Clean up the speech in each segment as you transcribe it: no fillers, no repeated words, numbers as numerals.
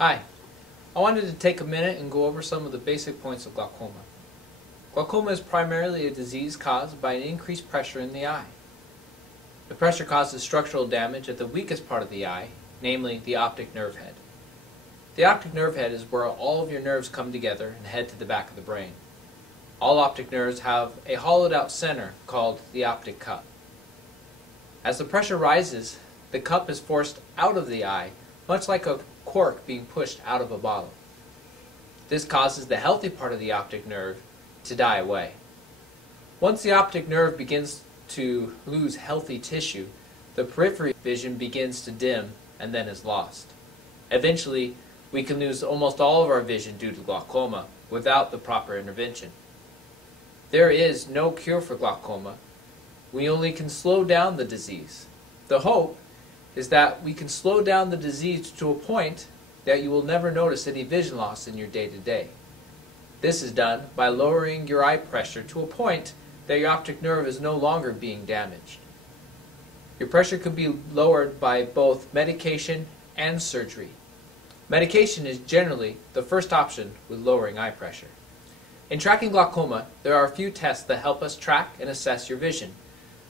Hi, I wanted to take a minute and go over some of the basic points of glaucoma. Glaucoma is primarily a disease caused by an increased pressure in the eye. The pressure causes structural damage at the weakest part of the eye, namely the optic nerve head. The optic nerve head is where all of your nerves come together and head to the back of the brain. All optic nerves have a hollowed out center called the optic cup. As the pressure rises, the cup is forced out of the eye, much like a cork being pushed out of a bottle. This causes the healthy part of the optic nerve to die away. Once the optic nerve begins to lose healthy tissue, the periphery vision begins to dim and then is lost. Eventually, we can lose almost all of our vision due to glaucoma without the proper intervention. There is no cure for glaucoma. We only can slow down the disease. The hope is that we can slow down the disease to a point that you will never notice any vision loss in your day-to-day. This is done by lowering your eye pressure to a point that your optic nerve is no longer being damaged. Your pressure could be lowered by both medication and surgery. Medication is generally the first option with lowering eye pressure. In tracking glaucoma, there are a few tests that help us track and assess your vision.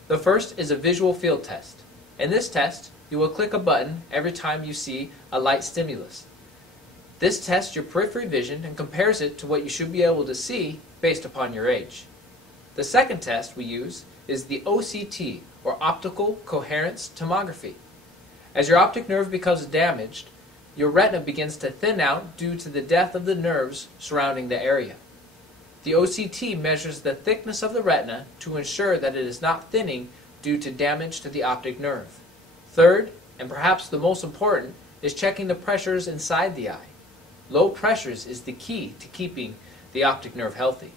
The first is a visual field test. In this test, you will click a button every time you see a light stimulus. This tests your periphery vision and compares it to what you should be able to see based upon your age. The second test we use is the OCT, or optical coherence tomography. As your optic nerve becomes damaged, your retina begins to thin out due to the death of the nerves surrounding the area. The OCT measures the thickness of the retina to ensure that it is not thinning due to damage to the optic nerve. Third, and perhaps the most important, is checking the pressures inside the eye. Low pressures is the key to keeping the optic nerve healthy.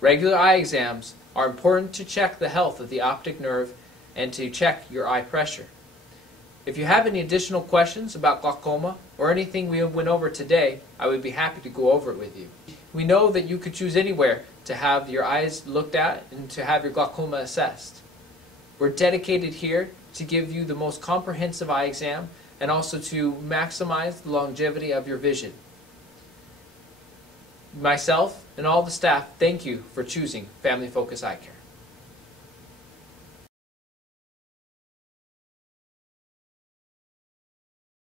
Regular eye exams are important to check the health of the optic nerve and to check your eye pressure. If you have any additional questions about glaucoma or anything we went over today, I would be happy to go over it with you. We know that you could choose anywhere to have your eyes looked at and to have your glaucoma assessed. We're dedicated here to give you the most comprehensive eye exam and also to maximize the longevity of your vision. Myself and all the staff thank you for choosing Family Focus Eye Care.